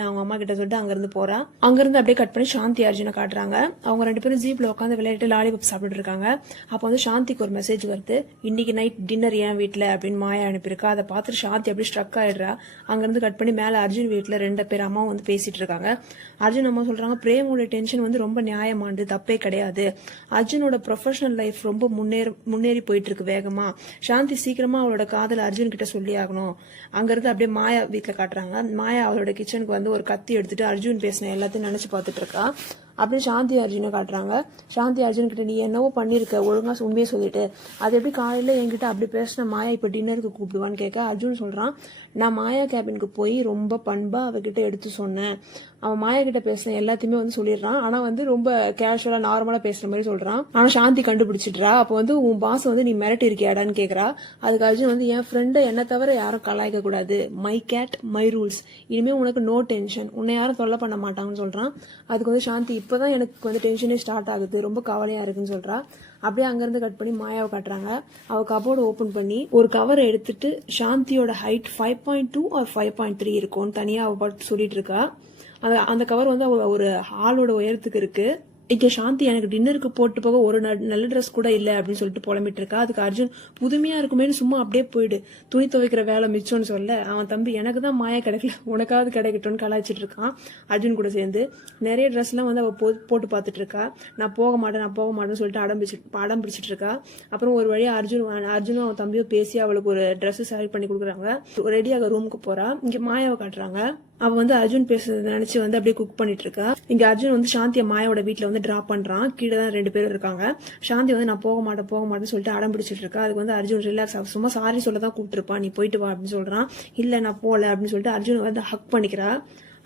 அவங்க அம்மா கிட்ட சொல்லிட்டு அங்கிருந்து போறா. அங்கிருந்து அப்படியே கட் பண்ணி சாந்தி அர்ஜுனை காட்டுறாங்க. அவங்க 2 பேரும் ஜீப்ல உட்காந்து விளையாட்டு லாலிபப் சாப்பிட்டு இருக்காங்க. அப்போ வந்து சாந்திக்கு ஒரு மெசேஜ் வருது, இன்னைக்கு நைட் டின்னர் ஏன் வீட்டுல அப்படின்னு மாயா அனுப்பியிருக்கா. அதை பார்த்துட்டு சாந்தி அப்படியே ஸ்ட்ரக் ஆயிடுறா. அங்கிருந்து கட் பண்ணி மேல அர்ஜுன் வீட்டுல 2 பேர் அம்மா வந்து பேசிட்டு இருக்காங்க. அர்ஜுன் அம்மா சொல்றாங்க, பிரேமோட டென்ஷன் வந்து ரொம்ப நியாயமானது, தப்பே கிடையாது. அர்ஜுனோட ப்ரொஃபஷனல் லைஃப் ரொம்ப முன்னேறி போயிட்டு இருக்கு வேகமா. சாந்தி சீக்கிரமா அவளோட காதல அர்ஜுன் கிட்ட சொல்லி ஆகணும். அங்கிருந்து அப்படியே மாயா வீட்டுல காட்டுறாங்க. மாயா அவளோட கிச்சனுக்கு வந்து ஒரு கத்தி எடுத்துட்டு அர்ஜுன் பேசின எல்லாத்தையும் நினைச்சு பார்த்துட்டு இருக்கா. அப்படியே சாந்தி அர்ஜுனை காட்டுறாங்க. சாந்தி அர்ஜுன் கிட்ட, நீ என்னவோ பண்ணிருக்க, ஒழுங்கா உண்மையை சொல்லிட்டு, அது எப்படி காலையில என்கிட்ட அப்படி பேசின மாயா இப்ப டின்னருக்கு கூப்பிடுவான்னு கேட்க அர்ஜுன் சொல்றான், நான் மாயா கேபினுக்கு போய் ரொம்ப பண்பா அவகிட்ட எடுத்து சொன்னேன். அவன் மாயா கிட்ட பேசின எல்லாத்தையுமே வந்து சொல்லிடுறான். ஆனா வந்து ரொம்ப கேஷுவலா நார்மலா பேசுற மாதிரி சொல்றான். ஆனா சாந்தி கண்டுபிடிச்சிடுறா. அப்போ வந்து உன் பாஸ் வந்து நீ மிரட்டி இருக்கியாடான்னு கேக்குறா. அதுக்கு அர்ஜுன் வந்து, என் ஃப்ரெண்டை என்ன தவிர யாரும் கலாய்க்க கூடாது, மை கேட் மை ரூல்ஸ், இனிமே உனக்கு நோ டென்ஷன், உன்னை யாரும் தொல்லை பண்ண மாட்டாங்கன்னு சொல்றான். அதுக்கு வந்து சாந்தி, இப்பதான் எனக்கு வந்து டென்ஷனே ஸ்டார்ட் ஆகுது, ரொம்ப கவலையா இருக்குன்னு சொல்றா. அப்படியே அங்கிருந்து கட் பண்ணி மாயாவை காட்டுறாங்க. அவ கபோர்டு ஓபன் பண்ணி ஒரு கவரை எடுத்துட்டு சாந்தியோட ஹைட் 5.2 or 5.3 இருக்கும் தனியா அவ பார்த்து சொல்லிட்டு இருக்கா. அந்த கவர் வந்து ஒரு ஹாலோட உயரத்துக்கு இருக்கு. இங்க சாந்தி, எனக்கு டின்னருக்கு போட்டு போக ஒரு நல்ல ட்ரெஸ் கூட இல்ல அப்படின்னு சொல்லிட்டு புலம்பிட்டு இருக்கா. அதுக்கு அர்ஜுன், புதுமையா இருக்குமேனு சும்மா அப்படியே போயிடு, துணி துவைக்கிற வேலை மிச்சம்னு சொல்ல, அவன் தம்பி, எனக்கு தான் மாயா கிடைக்கல, உனக்காவது கிடைக்கட்டும்னு கலாய்ச்சிட்டு இருக்கான். அர்ஜுன் கூட சேர்ந்து நிறைய ட்ரெஸ் எல்லாம் வந்து அவ போட்டு பார்த்துட்டு இருக்கா. நான் போக மாட்டேன்னு சொல்லிட்டு அடம் பிடிச்சிட்டு இருக்கா. அப்புறம் ஒரு வழியா அர்ஜுனும் அவன் தம்பியும் பேசி அவளுக்கு ஒரு ட்ரெஸ் செலக்ட் பண்ணி கொடுக்குறாங்க. ரெடியாக ரூமுக்கு போறா. இங்க மாயாவை காட்டுறாங்க. அவ வந்து அர்ஜுன் பேசுறத நினைச்சு வந்து அப்படியே குக் பண்ணிட்டு இருக்கா. இங்க அர்ஜுன் வந்து சாந்திய மாயாவோட வீட்டுல வந்து டிராப் பண்றான். கீழே தான் 2 பேரும் இருக்காங்க. சாந்தி வந்து நான் போக மாட்டேன்னு சொல்லிட்டு அடம் பிடிச்சிட்டு இருக்கா. அதுக்கு வந்து அர்ஜுன் ரிலாக்ஸ் ஆகும், சும்மா சாரி சொல்லதான் கூப்பிட்டுருப்பான், நீ போயிட்டு வா அப்படின்னு சொல்றான். இல்ல நான் போல அப்படின்னு சொல்லிட்டு அர்ஜுன் வந்து ஹக் பண்ணிக்கிறா.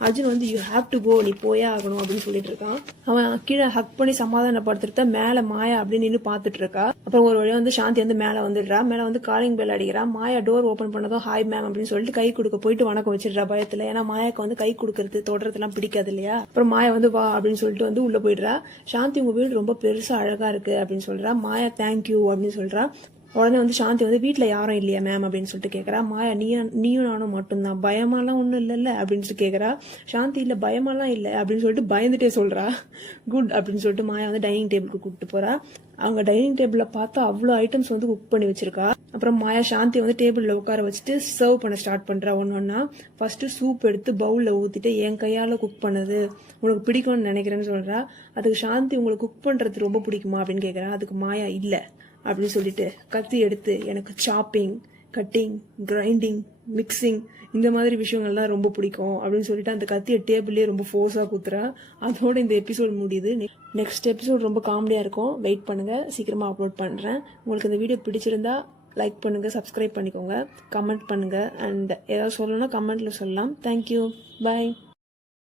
அர்ஜுன் வந்து, யூ ஹேவ் டு கோ, நீ போயே ஆகணும் அப்படின்னு சொல்லிட்டு இருக்கான். அவன் கீழே ஹக் பண்ணி சமாதானப்படுத்திட்டு மேல மாயா அப்படின்னு நின்று பாத்துட்டு இருக்கா. அப்புறம் ஒரு வழியா வந்து சாந்தி வந்து மேல வந்துடுறா. மேல வந்து காலிங் பெல் அடிக்கிறா. மாயா டோர் ஓபன் பண்ணதும் ஹாய் மேம் அப்படின்னு சொல்லிட்டு கை கொடுக்க போயிட்டு வணக்கம் வச்சிடுறா பயத்துல. ஏன்னா மாயாக்கு வந்து கை கொடுக்கறது தொடர்றது எல்லாம் பிடிக்காது இல்லையா. அப்புறம் மாயா வந்து வா அப்படின்னு சொல்லிட்டு வந்து உள்ள போயிடுறா. சாந்தி, உங்க வீடு ரொம்ப பெருசா அழகா இருக்கு அப்படின்னு சொல்றா. மாயா தேங்க்யூ அப்படின்னு சொல்றா. உடனே வந்து சாந்தி வந்து, வீட்டுல யாரும் இல்லையா மேம் அப்படின்னு சொல்லிட்டு கேக்குறா. மாயா, நீயும் நானும் மட்டும்தான், பயமாலாம் ஒண்ணும் இல்லைல்ல அப்படின்னு சொல்லிட்டு கேக்குறா. சாந்தி, இல்ல பயமாலாம் இல்ல அப்படின்னு சொல்லிட்டு பயந்துட்டே சொல்றா. குட் அப்படின்னு சொல்லிட்டு மாயா வந்து டைனிங் டேபிளுக்கு கூப்பிட்டு போறா. அவங்க டைனிங் டேபிள்ல பார்த்தா அவ்வளவு ஐட்டம்ஸ் வந்து குக் பண்ணி வச்சிருக்கா. அப்புறம் மாயா சாந்தி வந்து டேபிள்ல உட்கார வச்சுட்டு சர்வ் பண்ண ஸ்டார்ட் பண்றா. ஒன்னொன்னா ஃபர்ஸ்ட் சூப் எடுத்து பவுல்ல ஊத்திட்டு, என் கையால குக் பண்ணது உனக்கு பிடிக்கும்னு நினைக்கிறேன்னு சொல்றா. அதுக்கு சாந்தி, உங்களுக்கு குக் பண்றது ரொம்ப பிடிக்குமா அப்படின்னு கேக்குறா. அதுக்கு மாயா, இல்ல அப்படின்னு சொல்லிட்டு கத்தி எடுத்து, எனக்கு சாப்பிங், கட்டிங், கிரைண்டிங், மிக்சிங் இந்த மாதிரி விஷயங்கள்லாம் ரொம்ப பிடிக்கும் அப்படின்னு சொல்லிட்டு அந்த கத்தியை டேபிள்லயே ரொம்ப ஃபோர்ஸா குத்துறா. அதோட இந்த எபிசோட் முடியுது. நெக்ஸ்ட் எபிசோட் ரொம்ப காமெடியா இருக்கும், வெயிட் பண்ணுங்க, சீக்கிரமா அப்லோட் பண்றேன். உங்களுக்கு இந்த வீடியோ பிடிச்சிருந்தா லைக் பண்ணுங்க, சப்ஸ்கிரைப் பண்ணிக்கோங்க, கமெண்ட் பண்ணுங்க, அண்ட் ஏதாவது சொல்லணும்னா கமெண்ட்ல சொல்லலாம். Thank you, by.